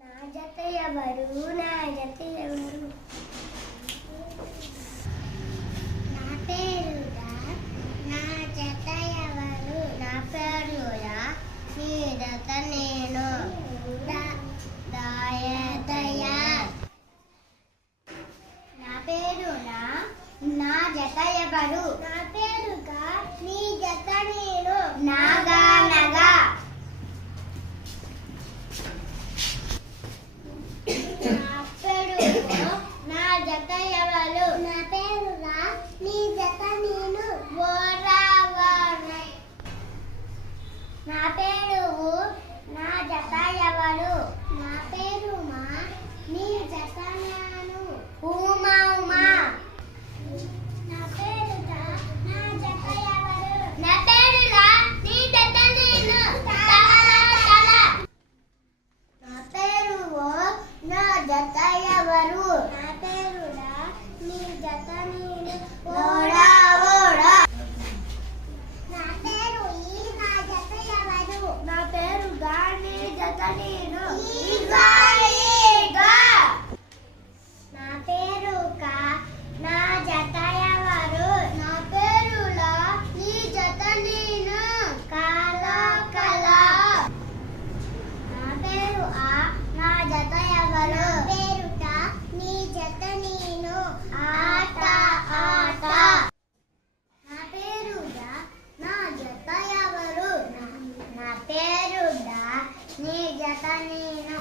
నా జత ఎవరు నా జత ఎవరు నా పేరుగా నా జత ఎవరు నా పేరుగా నీ జత నేను దాయదయ నా పేరుగా నా జత ఎవరు నా పేరుగా నీ జత నేను నాగా నగా నా జత ఎవరు నా పేరుగా నీ జత నేను నా పేరు నా జత ఎవరు నా పేరు మా నీ జత నేను ఉమా ఉమా నా పేరుగా నా జత ఎవరు నా పేరుగా నీ జత నేను నా పేరు నా జత ఎవరు నా పేరుగా నీ జత నేను ఓడా ఓడా నా పేరు నా జత ఎవరు నా పేరుగా నీ జత నేను ఈగా ఈగా నా పేరుగా నా జత ఎవరు నా పేరులో నీ జత నేను కాలా కలా నా పేరు నా జత ఎవరు పేరుట నీ జత నేను ఆట ఆట నా పేరుగా నా జత ఎవరు నా పేరుగా నీ జత నేను